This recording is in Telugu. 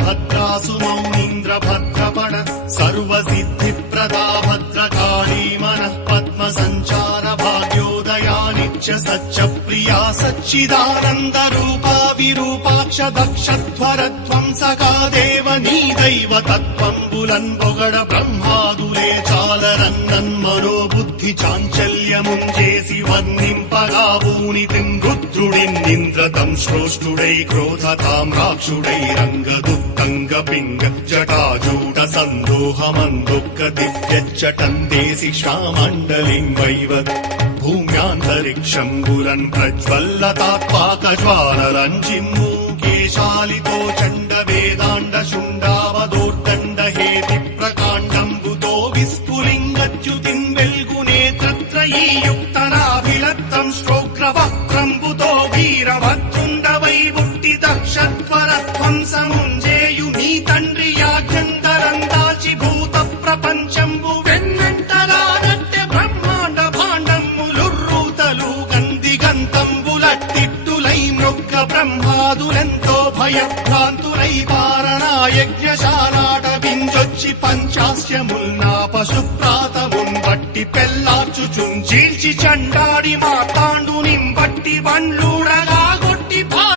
भद्रासु मौनीन्द्र भद्रपण सर्वसिद्धिप्रदा भद्रकाली मनः पद्म सञ्चार भाग्योदया नित्य सच्च प्रिया सच्चिदानन्द रूपा विरूपाक्ष दक्षध्वरध्वंसका देव नी दैव तत्त्वम्बुलन् పొగడ బ్రహ్మాదులే చాలరన్నన్మనో బుద్ధి చాంచల్యముంజేసి వర్ణింపగా ఊనితిం రుద్రుడిన్నింద్రతం శ్రోష్ఠుడై క్రోధతాం రాక్షుడై రంగదుత్తంగ పింగ జటాజూట సందోహమందొక్క దివ్యచ్చటందేసి శ్యామండలిం వైవత్ భూమ్యాంతరిక్షంబులన్ ప్రజ్వల్లతాత్పాకజ్వాలరంజిమ్ము కేశాలితో చండ వేదాండ శుండావదోర్దండ హేతి ప్రకాండంబుతో విస్ఫులింగచ్యుతిం వెల్గునేత్రత్రయీయుక్తనాభిలత్తం శ్రోగ్రవక్త్రంబుతో వీరభద్రుండ వైబుట్టి దక్షధ్వరధ్వంసముంజేయు నీ తండ్రి యాజ్ఞంతరం దాచి భూత ప్రపంచంబు వెన్నంటరానట్టె బ్రహ్మాండ భాండమ్ములుర్రూతలు గందిగంతంబులట్టిట్టులై మృగ్గ బ్రహ్మాదులెంతో భయభ్రాంతులై పారణాయజ్ఞశాలాట వింజొచ్చి పంచాస్యముల్నా పశుప్రాతమున్ బట్టి పెల్లార్చుచుం చీల్చి చండాడి మాతాండ